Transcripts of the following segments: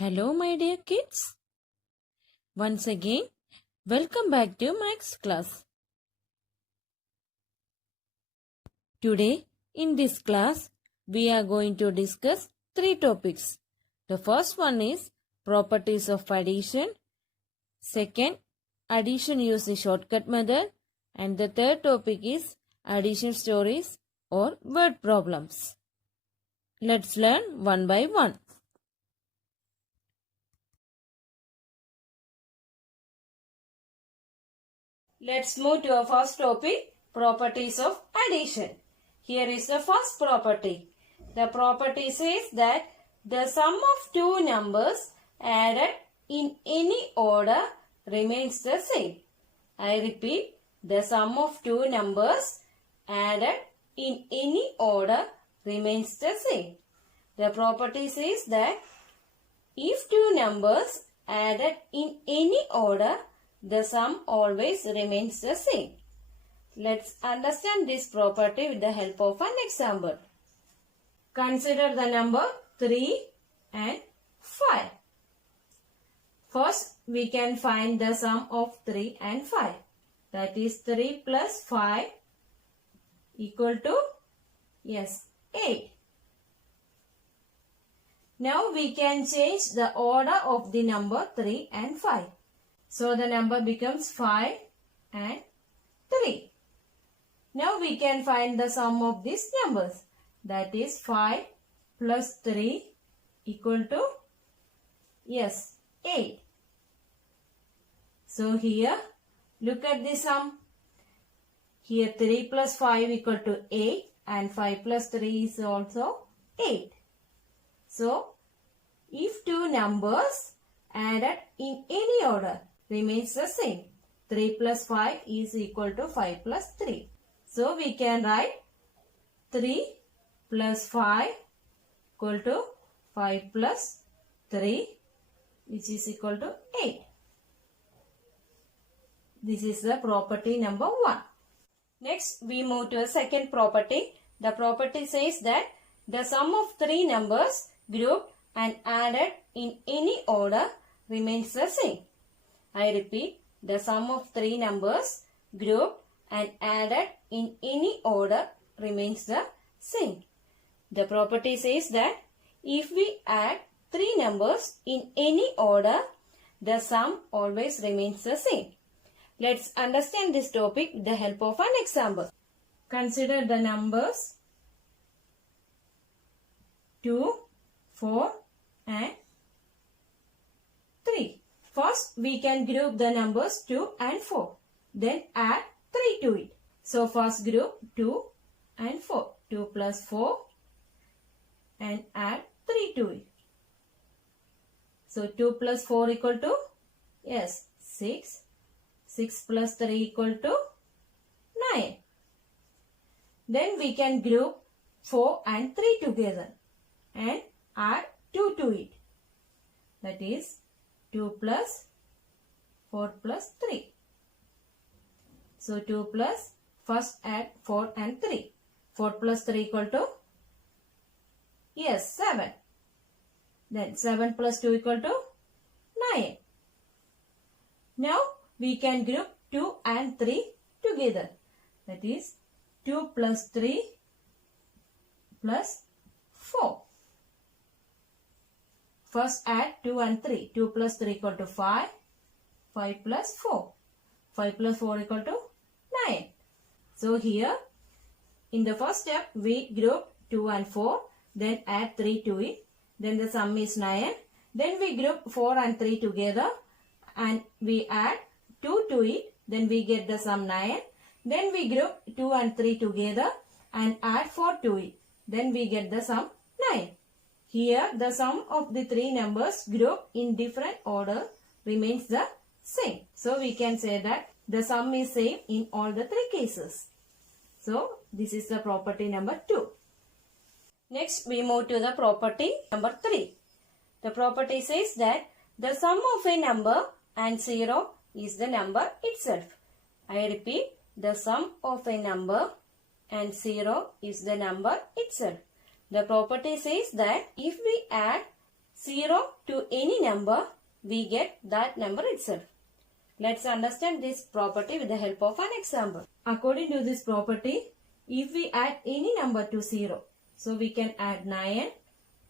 Hello, my dear kids. Once again, welcome back to Max class. Today, in this class, we are going to discuss three topics. The first one is properties of addition. Second, addition using shortcut method. And the third topic is addition stories or word problems. Let's learn one by one. Let's move to our first topic, properties of addition. Here is the first property. The property says that the sum of two numbers added in any order remains the same. I repeat, the sum of two numbers added in any order remains the same. The property says that if two numbers added in any order, the sum always remains the same. Let's understand this property with the help of an example. Consider the number 3 and 5. First, we can find the sum of 3 and 5. That is 3 plus 5 equal to, 8. Now we can change the order of the number 3 and 5. So the number becomes 5 and 3. Now we can find the sum of these numbers. That is 5 plus 3 equal to, 8. So here, look at the sum. Here 3 plus 5 equal to 8 and 5 plus 3 is also 8. So, if two numbers added in any order remains the same. 3 plus 5 is equal to 5 plus 3. So, we can write 3 plus 5 equal to 5 plus 3 which is equal to 8. This is the property number 1. Next, we move to a second property. The property says that the sum of three numbers grouped and added in any order remains the same. I repeat, the sum of three numbers grouped and added in any order remains the same. The property says that if we add three numbers in any order, the sum always remains the same. Let's understand this topic with the help of an example. Consider the numbers 2, 4 and 3. First, we can group the numbers 2 and 4. Then add 3 to it. So, first group 2 and 4. 2 plus 4 and add 3 to it. So, 2 plus 4 equal to, 6. 6 plus 3 equal to 9. Then we can group 4 and 3 together and add 2 to it. That is 2 plus 4 plus 3. So 2 plus, first add 4 and 3. 4 plus 3 equal to, 7. Then 7 plus 2 equal to 9. Now we can group 2 and 3 together. That is 2 plus 3 plus 4. First add 2 and 3. 2 plus 3 equal to 5. 5 plus 4. 5 plus 4 equal to 9. So here, in the first step, we group 2 and 4. Then add 3 to it. Then the sum is 9. Then we group 4 and 3 together. And we add 2 to it. Then we get the sum 9. Then we group 2 and 3 together. And add 4 to it. Then we get the sum 9. Here, the sum of the three numbers grouped in different order remains the same. So, we can say that the sum is same in all the three cases. So, this is the property number 2. Next, we move to the property number 3. The property says that the sum of a number and 0 is the number itself. I repeat, the sum of a number and 0 is the number itself. The property says that if we add 0 to any number, we get that number itself. Let's understand this property with the help of an example. According to this property, if we add any number to 0, so we can add 9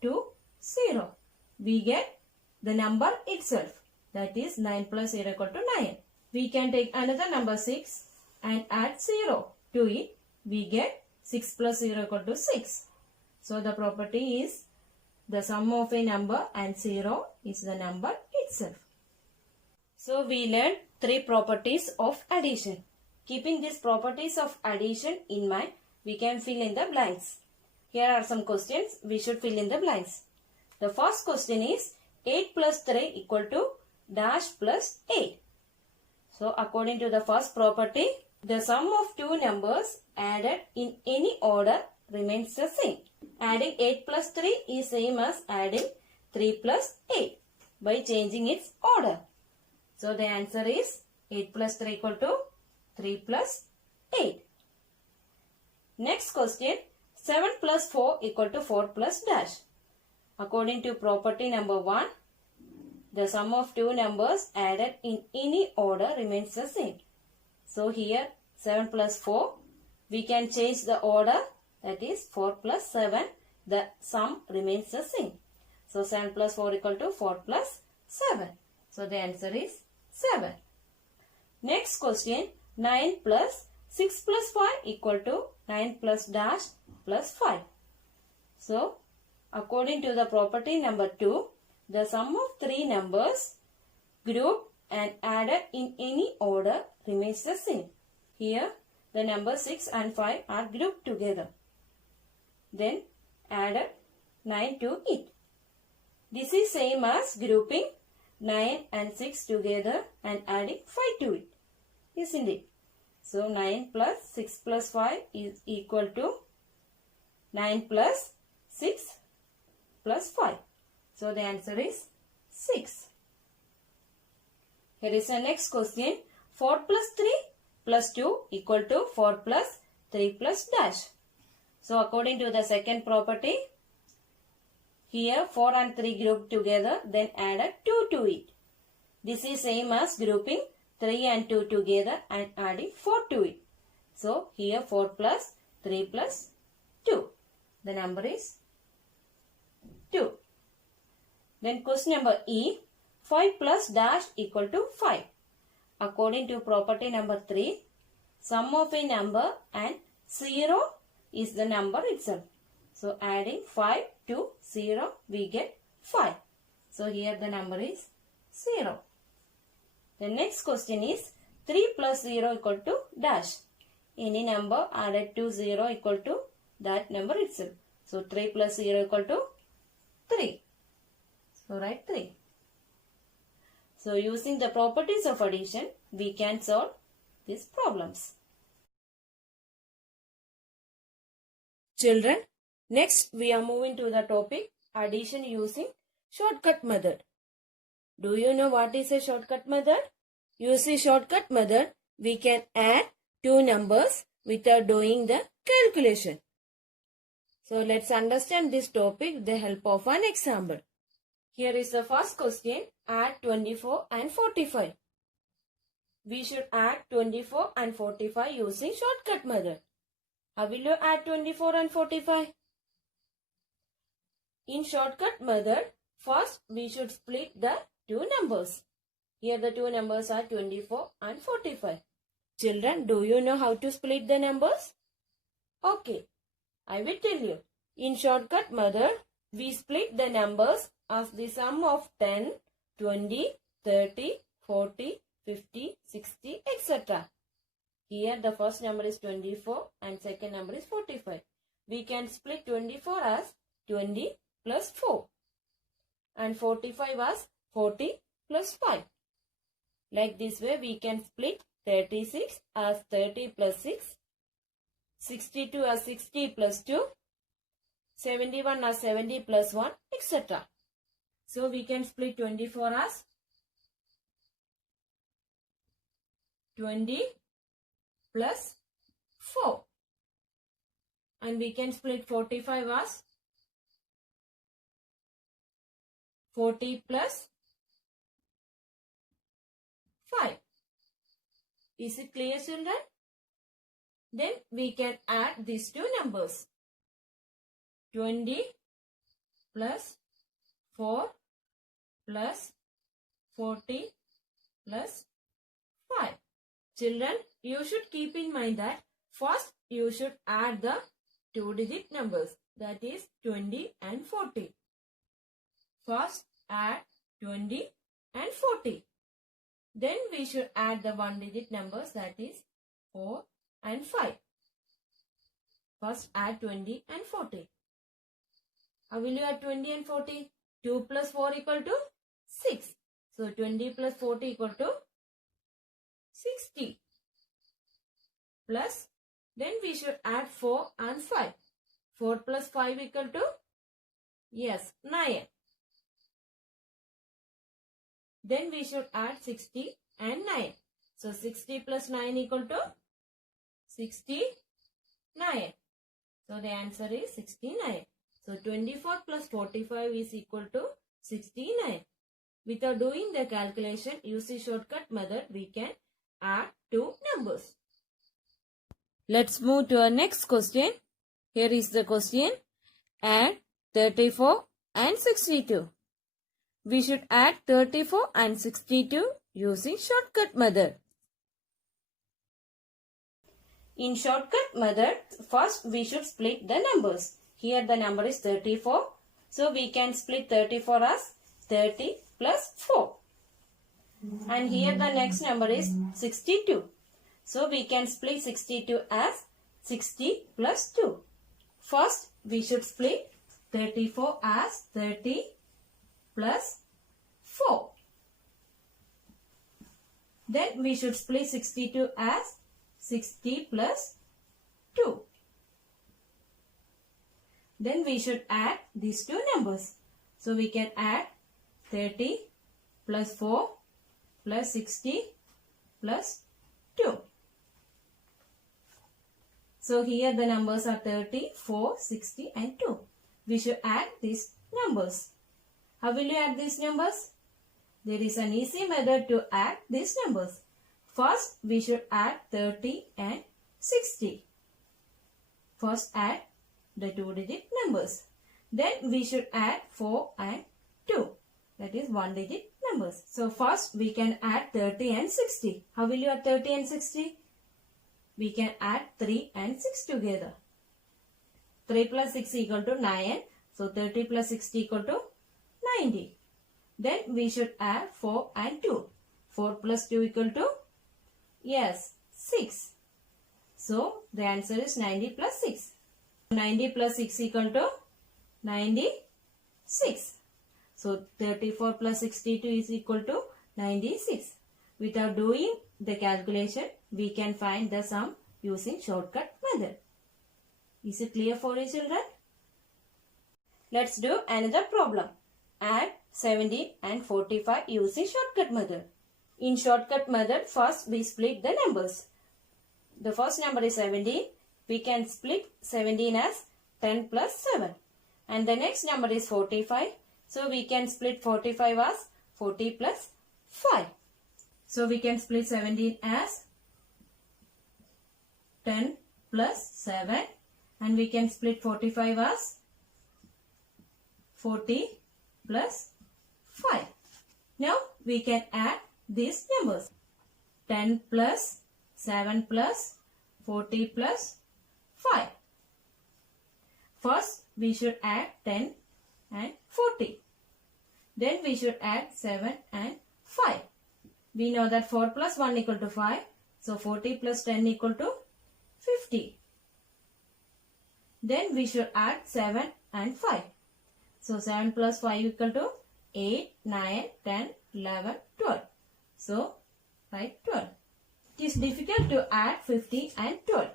to 0. We get the number itself. That is 9 plus 0 equal to 9. We can take another number 6 and add 0 to it. We get 6 plus 0 equal to 6. So the property is the sum of a number and 0 is the number itself. So we learned 3 properties of addition. Keeping these properties of addition in mind, we can fill in the blanks. Here are some questions. We should fill in the blanks. The first question is 8 plus 3 equal to dash plus 8. So according to the first property, the sum of two numbers added in any order remains the same. Adding 8 plus 3 is same as adding 3 plus 8 by changing its order. So the answer is 8 plus 3 equal to 3 plus 8. Next question, 7 plus 4 equal to 4 plus dash. According to property number 1, the sum of two numbers added in any order remains the same. So here 7 plus 4, we can change the order, that is 4 plus 7, the sum remains the same. So 7 plus 4 equal to 4 plus 7. So the answer is 7. Next question, 9 plus 6 plus 5 equal to 9 plus dash plus 5. So according to the property number 2, the sum of three numbers grouped and added in any order remains the same. Here the numbers 6 and 5 are grouped together. Then added 9 to it. This is same as grouping 9 and 6 together and adding 5 to it. Isn't it? So 9 plus 6 plus 5 is equal to 9 plus 6 plus 5. So the answer is 6. Here is the next question. 4 plus 3 plus 2 equal to 4 plus 3 plus dash. So according to the second property, here 4 and 3 grouped together, then added 2 to it. This is same as grouping 3 and 2 together and adding 4 to it. So here 4 plus 3 plus 2. The number is 2. Then question number E, 5 plus dash equal to 5. According to property number 3, sum of a number and 0 is the number itself. So adding 5 to 0, we get 5. So here the number is 0. The next question is 3 plus 0 equal to dash. Any number added to 0 equal to that number itself. So 3 plus 0 equal to 3. So write 3. So using the properties of addition, we can solve these problems. Children, next we are moving to the topic addition using shortcut method. Do you know what is a shortcut method? Using shortcut method, we can add two numbers without doing the calculation. So let's understand this topic with the help of an example. Here is the first question, add 24 and 45. We should add 24 and 45 using shortcut method. How will you add 24 and 45? In shortcut method, first we should split the two numbers. Here the two numbers are 24 and 45. Children, do you know how to split the numbers? Okay, I will tell you. In shortcut method, we split the numbers as the sum of 10, 20, 30, 40, 50, 60, etc. Here the first number is 24 and second number is 45. We can split 24 as 20 plus 4 and 45 as 40 plus 5. Like this way we can split 36 as 30 plus 6, 62 as 60 plus 2, 71 as 70 plus 1, etc. So we can split 24 as 20 plus 4. And we can split 45 as 40 plus 5. Is it clear, children? Then we can add these two numbers. 20 plus 4 plus 40 plus 5. Children, you should keep in mind that first you should add the two-digit numbers, that is 20 and 40. First add 20 and 40. Then we should add the one-digit numbers, that is 4 and 5. First add 20 and 40. How will you add 20 and 40? 2 plus 4 equal to 6. So 20 plus 40 equal to 60. Plus, then we should add 4 and 5. 4 plus 5 equal to, yes, 9. Then we should add 60 and 9. So 60 plus 9 equal to 69. So the answer is 69. So 24 plus 45 is equal to 69. Without doing the calculation, using shortcut method, we can add two numbers. Let's move to our next question. Here is the question. Add 34 and 62. We should add 34 and 62 using shortcut method. In shortcut method, first we should split the numbers. Here the number is 34. So we can split 34 as 30 plus 4. And here the next number is 62. So we can split 62 as 60 plus 2. First we should split 34 as 30 plus 4. Then we should split 62 as 60 plus 2. Then we should add these two numbers. So we can add 30 plus 4 plus 60 plus 2. So here the numbers are 30, 4, 60 and 2. We should add these numbers. How will you add these numbers? There is an easy method to add these numbers. First we should add 30 and 60. First add the two-digit numbers. Then we should add 4 and 2. That is one-digit numbers. So first we can add 30 and 60. How will you add 30 and 60? We can add 3 and 6 together. 3 plus 6 equal to 9. So 30 plus 60 equal to 90. Then we should add 4 and 2. 4 plus 2 equal to, yes, 6. So the answer is 90 plus 6. 90 plus 6 equal to 96. So 34 plus 62 is equal to 96. Without doing the calculation, we can find the sum using shortcut method. Is it clear for you, children? Let's do another problem. Add 17 and 45 using shortcut method. In shortcut method, first we split the numbers. The first number is 17. We can split 17 as 10 plus 7. And the next number is 45. So we can split 45 as 40 plus 5. So we can split 17 as 10 plus 7. And we can split 45 as 40 plus 5. Now we can add these numbers. 10 plus 7 plus 40 plus 5. First we should add 10 and 40. Then we should add 7 and 5. We know that 4 plus 1 equal to 5. So 40 plus 10 equal to 50. Then we should add 7 and 5. So 7 plus 5 equal to 8, 9, 10, 11, 12. So write 12. It is difficult to add 50 and 12.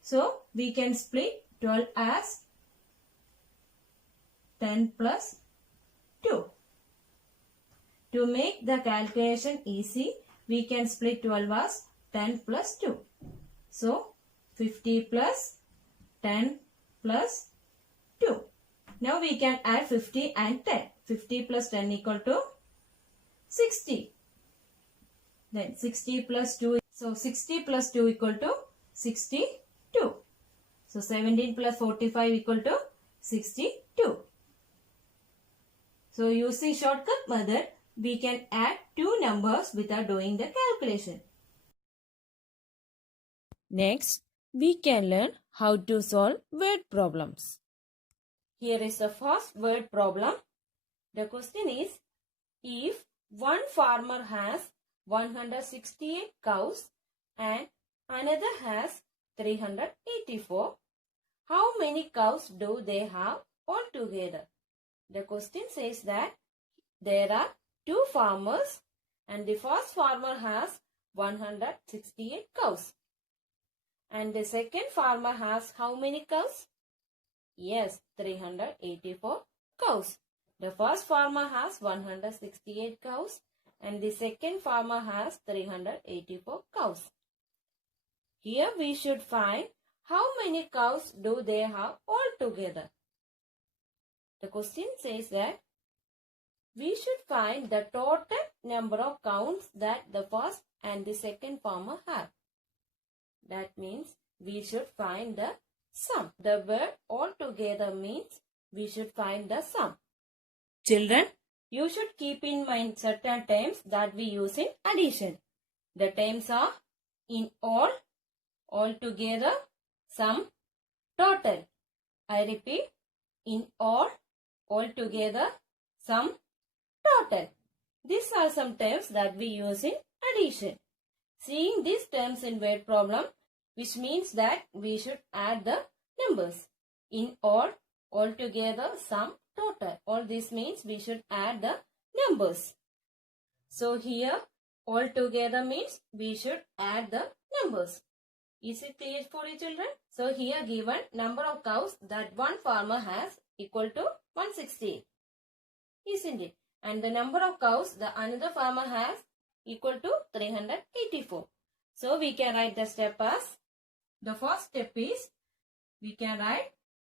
So we can split 12 as 10 plus 2. To make the calculation easy, we can split 12 as 10 plus 2. So 50 plus 10 plus 2. Now we can add 50 and 10. 50 plus 10 equal to 60. Then 60 plus 2. So 60 plus 2 equal to 62. So 17 plus 45 equal to 62. So using shortcut method, we can add two numbers without doing the calculation. Next, we can learn how to solve word problems. Here is the first word problem. The question is, if one farmer has 168 cows and another has 384, how many cows do they have altogether? The question says that there are two farmers and the first farmer has 168 cows. And the second farmer has how many cows? Yes, 384 cows. The first farmer has 168 cows and the second farmer has 384 cows. Here we should find how many cows do they have altogether. The question says that we should find the total number of cows that the first and the second farmer have. That means we should find the sum. The word altogether means we should find the sum. Children, you should keep in mind certain terms that we use in addition. The terms are in all, altogether, sum, total. I repeat, in all, altogether, sum, total. These are some terms that we use in addition. Seeing these terms in word problem, which means that we should add the numbers. In all, altogether, sum, total. All this means we should add the numbers. So here, altogether means we should add the numbers. Is it clear for you, children? So here given number of cows that one farmer has equal to 160. Isn't it? And the number of cows the another farmer has equal to 384. So we can write the step as, the first step is, we can write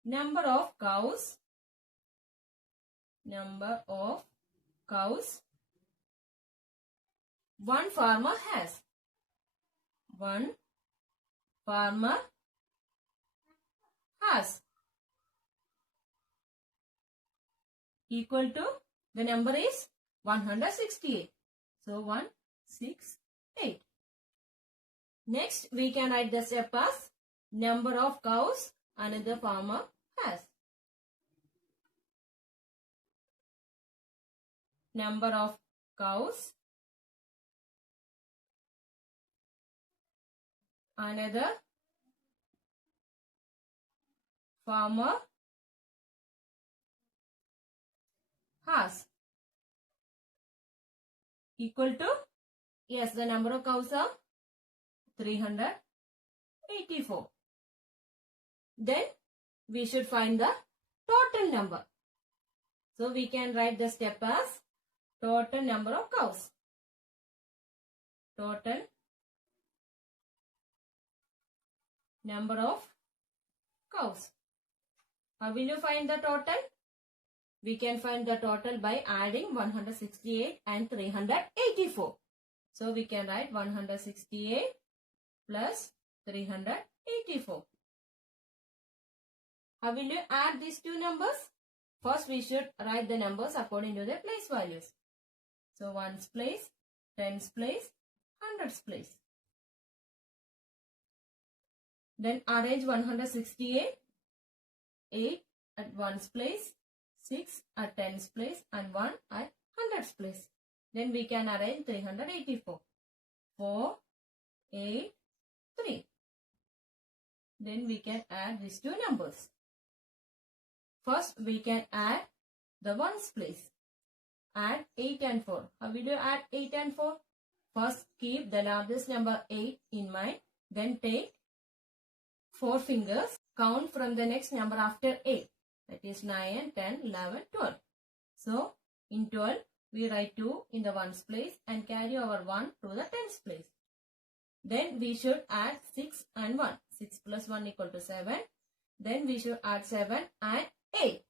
number of cows one farmer has. One farmer has equal to, the number is 168. So 168. Next we can write the step as number of cows another farmer has. Number of cows another farmer has equal to, yes, the number of cows are 384. Then we should find the total number. So we can write the step as total number of cows. Total number of cows. How will you find the total? We can find the total by adding 168 and 384. So we can write 168 plus 384. How will you add these two numbers? First we should write the numbers according to their place values. So ones place, tens place, hundreds place. Then arrange 168, 8 at ones place, 6 at tens place and 1 at hundreds place. Then we can arrange 384. 4, 8, 3. Then we can add these two numbers. First we can add the ones place. Add 8 and 4. How will you add 8 and 4? First keep the largest number 8 in mind. Then take 4 fingers. Count from the next number after 8. That is 9, 10, 11, 12. So in 12 we write 2 in the ones place and carry our 1 to the tens place. Then we should add 6 and 1. 6 plus 1 equal to 7. Then we should add 7 and 8.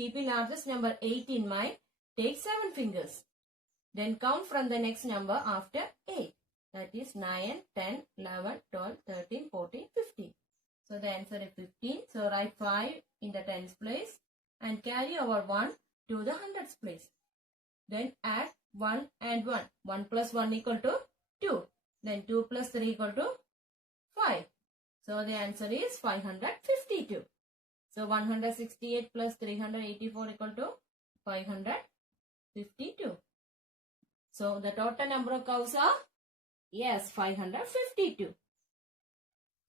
Keeping largest number 8 in mind, take 7 fingers. Then count from the next number after 8. That is 9, 10, 11, 12, 13, 14, 15. So the answer is 15. So write 5 in the tens place and carry over 1 to the hundreds place. Then add 1 and 1. 1 plus 1 equal to 2. Then 2 plus 3 equal to 5. So the answer is 552. So 168 plus 384 equal to 552. So the total number of cows are, yes, 552.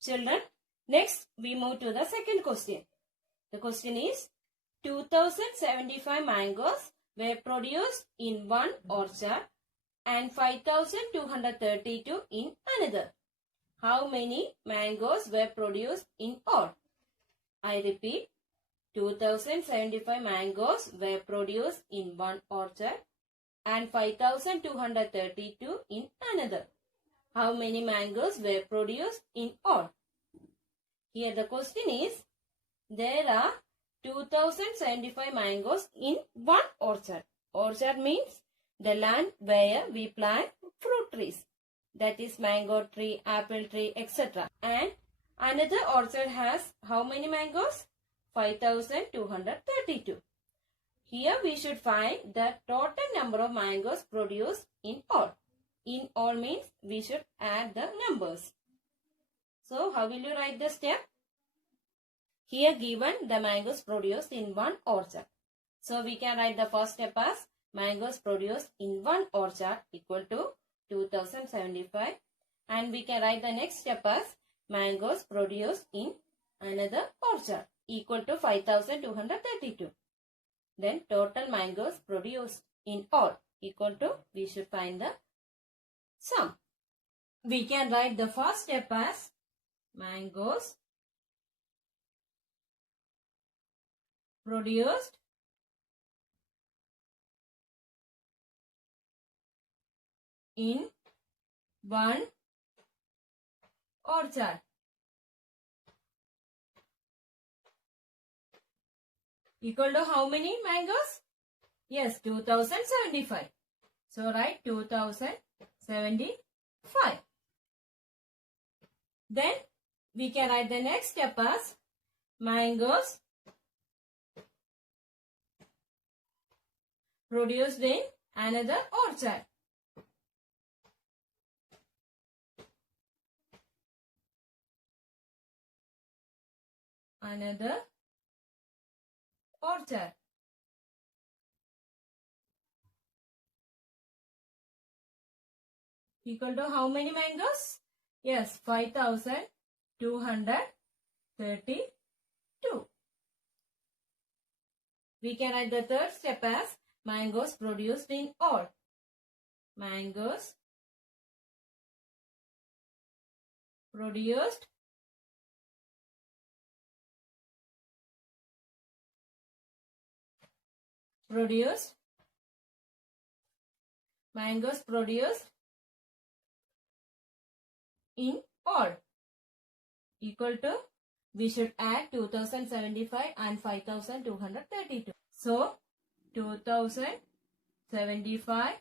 Children, next we move to the second question. The question is 2075 mangoes were produced in one orchard and 5232 in another. How many mangoes were produced in all? I repeat, 2075 mangoes were produced in one orchard and 5232 in another. How many mangoes were produced in all? Here the question is, there are 2075 mangoes in one orchard. Orchard means the land where we plant fruit trees. That is mango tree, apple tree, etc. And another orchard has how many mangoes? 5232. Here we should find the total number of mangoes produced in all. In all means we should add the numbers. So how will you write the step? Here given the mangoes produced in one orchard. So we can write the first step as mangoes produced in one orchard equal to 2075. And we can write the next step as mangoes produced in another orchard equal to 5232. Then total mangoes produced in all equal to, we should find the sum. We can write the first step as mangoes produced in one orchard equal to how many mangoes? Yes, 2075. So write 2075. Then we can write the next step as mangoes produced in another orchard. Another orchard. Equal to how many mangoes? Yes, 5232. We can write the third step as mangoes produced in all. Mangoes produced mangoes produced in all equal to, we should add 2075 and 5232. So 2075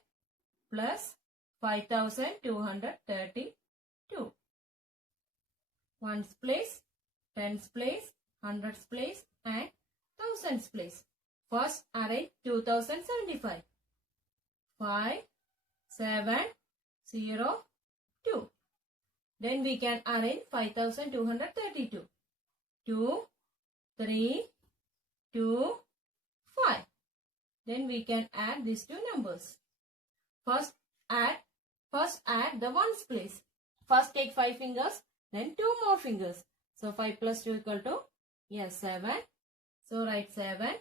plus 5232. Ones place, tens place, hundreds place and thousands place. First arrange 2075. 5, 7, 0, 2. Then we can arrange 5232. 2, 3, 2, 5. Then we can add these two numbers. First add the ones place. First take 5 fingers, then 2 more fingers. So 5 plus 2 equal to, yes, 7. So write 7.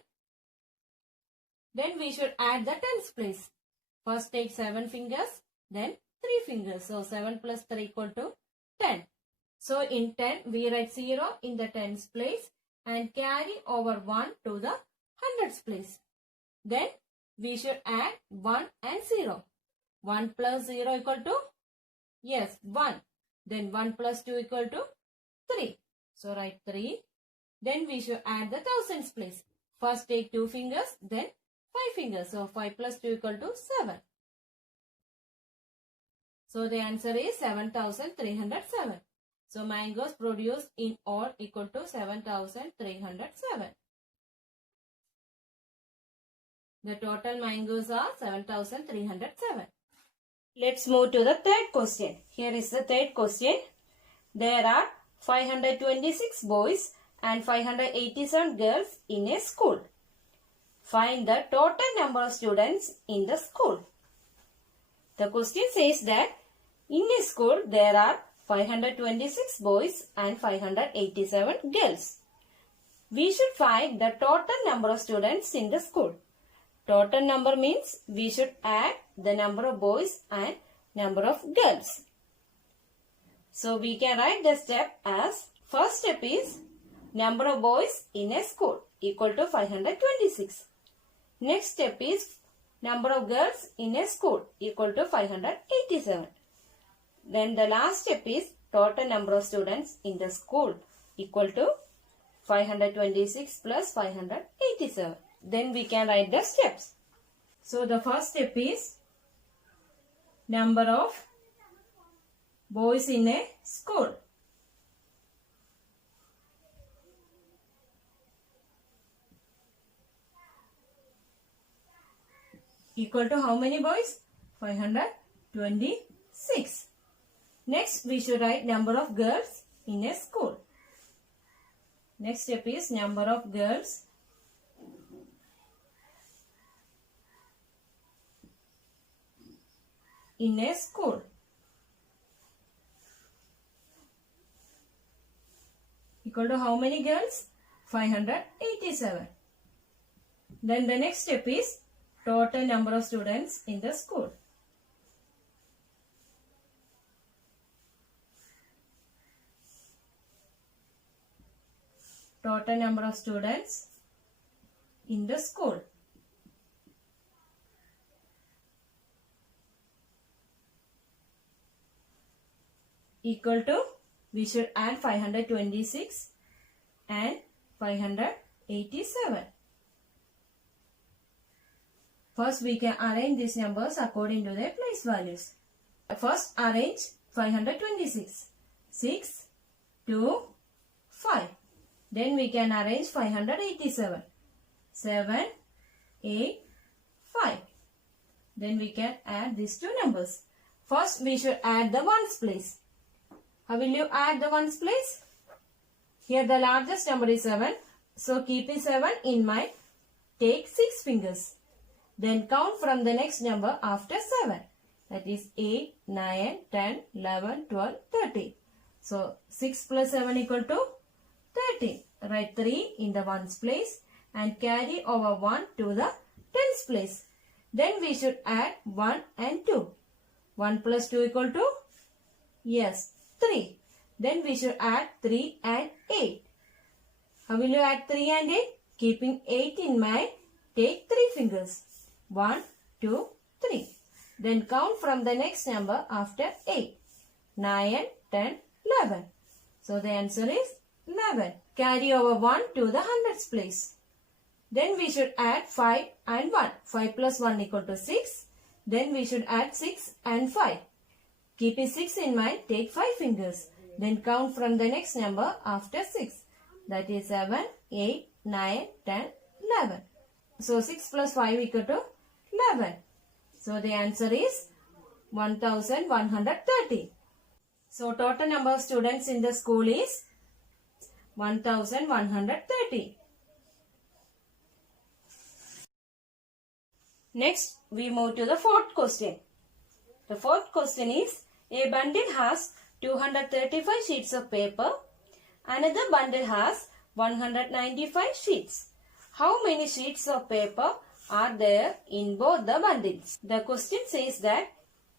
Then we should add the tens place. First take 7 fingers, then 3 fingers. So 7 plus 3 equal to 10. So in 10 we write 0 in the tens place and carry over 1 to the hundreds place. Then we should add 1 and 0. 1 plus 0 equal to, yes, 1. Then 1 plus 2 equal to 3. So write 3. Then we should add the thousands place. First take 2 fingers, then 5 fingers. So 5 plus 2 equal to 7. So the answer is 7,307. So mangoes produced in all equal to 7,307. The total mangoes are 7,307. Let's move to the third question. Here is the third question. There are 526 boys and 587 girls in a school. Find the total number of students in the school. The question says that in a school there are 526 boys and 587 girls. We should find the total number of students in the school. Total number means we should add the number of boys and number of girls. So we can write the step as first step is number of boys in a school equal to 526. Next step is number of girls in a school equal to 587. Then the last step is total number of students in the school equal to 526 plus 587. Then we can write the steps. So the first step is number of boys in a school. Equal to how many boys? 526. Next we should write number of girls in a school. Next step is number of girls in a school. Equal to how many girls? 587. Then the next step is total number of students in the school. Total number of students in the school. Equal to, we should add 526 and 587. First we can arrange these numbers according to their place values. First arrange 526. 6, 2, 5. Then we can arrange 587. 7, 8, 5. Then we can add these two numbers. First we should add the ones place. How will you add the ones place? Here the largest number is 7. So keeping 7 in mind, take 6 fingers. Then count from the next number after 7. That is 8, 9, 10, 11, 12, 13. So 6 plus 7 equal to 13. Write 3 in the ones place and carry over 1 to the tens place. Then we should add 1 and 2. 1 plus 2 equal to? Yes, 3. Then we should add 3 and 8. How will you add 3 and 8? Keeping 8 in mind, take 3 fingers. 1, 2, 3. Then count from the next number after 8. 9, 10, 11. So the answer is 11. Carry over 1 to the hundreds place. Then we should add 5 and 1. 5 plus 1 equal to 6. Then we should add 6 and 5. Keeping 6 in mind, take 5 fingers. Then count from the next number after 6. That is 7, 8, 9, 10, 11. So 6 plus 5 equal to 11. So the answer is 1130. So total number of students in the school is 1130. Next we move to the fourth question. The fourth question is, a bundle has 235 sheets of paper. Another bundle has 195 sheets. How many sheets of paper are there in both the bundles? The question says that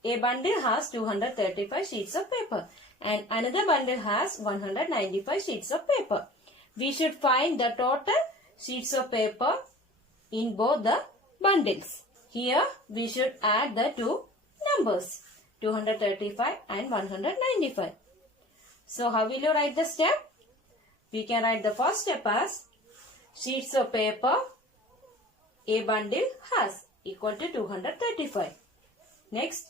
a bundle has 235 sheets of paper and another bundle has 195 sheets of paper. We should find the total sheets of paper in both the bundles. Here we should add the two numbers, 235 and 195. So how will you write the step? We can write the first step as sheets of paper a bundle has equal to 235. Next,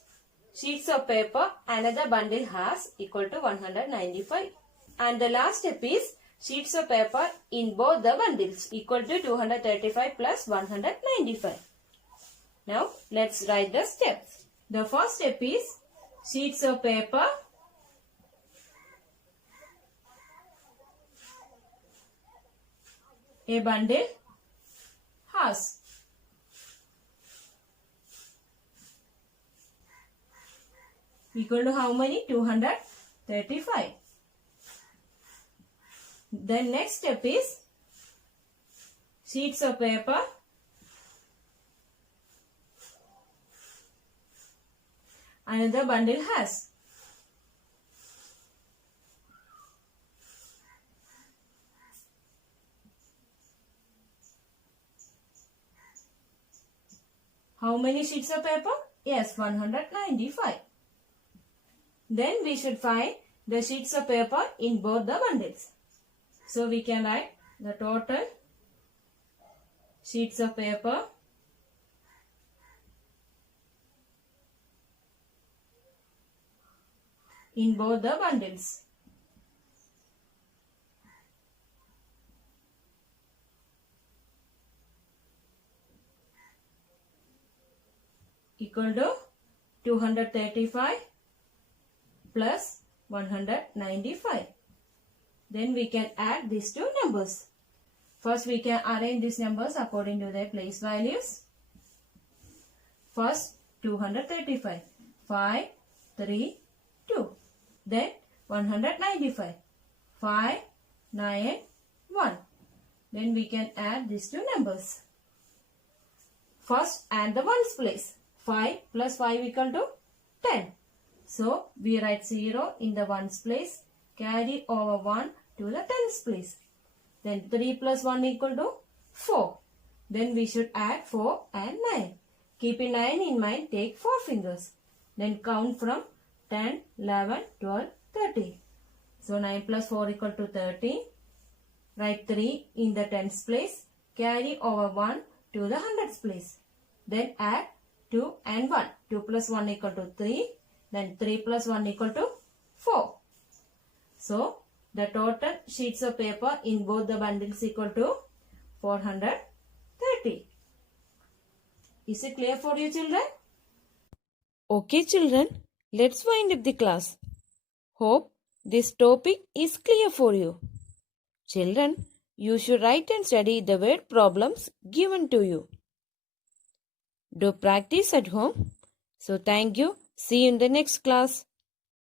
sheets of paper another bundle has equal to 195. And the last step is sheets of paper in both the bundles equal to 235 plus 195. Now let's write the steps. The first step is sheets of paper a bundle has. Equal to how many? 235. The next step is sheets of paper another bundle has. How many sheets of paper? Yes, 195. Then we should find the sheets of paper in both the bundles. So we can write the total sheets of paper in both the bundles. Equal to 235 plus 195. Then we can add these two numbers. First we can arrange these numbers according to their place values. First 235. 5, 3, 2. Then 195. 5, 9, 1. Then we can add these two numbers. First add the ones place. 5 plus 5 equal to 10. So we write 0 in the ones place. Carry over 1 to the tens place. Then 3 plus 1 equal to 4. Then we should add 4 and 9. Keeping 9 in mind, take 4 fingers. Then count from 10, 11, 12, 13. So 9 plus 4 equal to 13. Write 3 in the tens place. Carry over 1 to the hundreds place. Then add 2 and 1. 2 plus 1 equal to 3. Then 3 plus 1 equal to 4. So the total sheets of paper in both the bundles equal to 430. Is it clear for you, children? Okay, children, let's wind up the class. Hope this topic is clear for you. Children, you should write and study the word problems given to you. Do practice at home. So thank you. See you in the next class.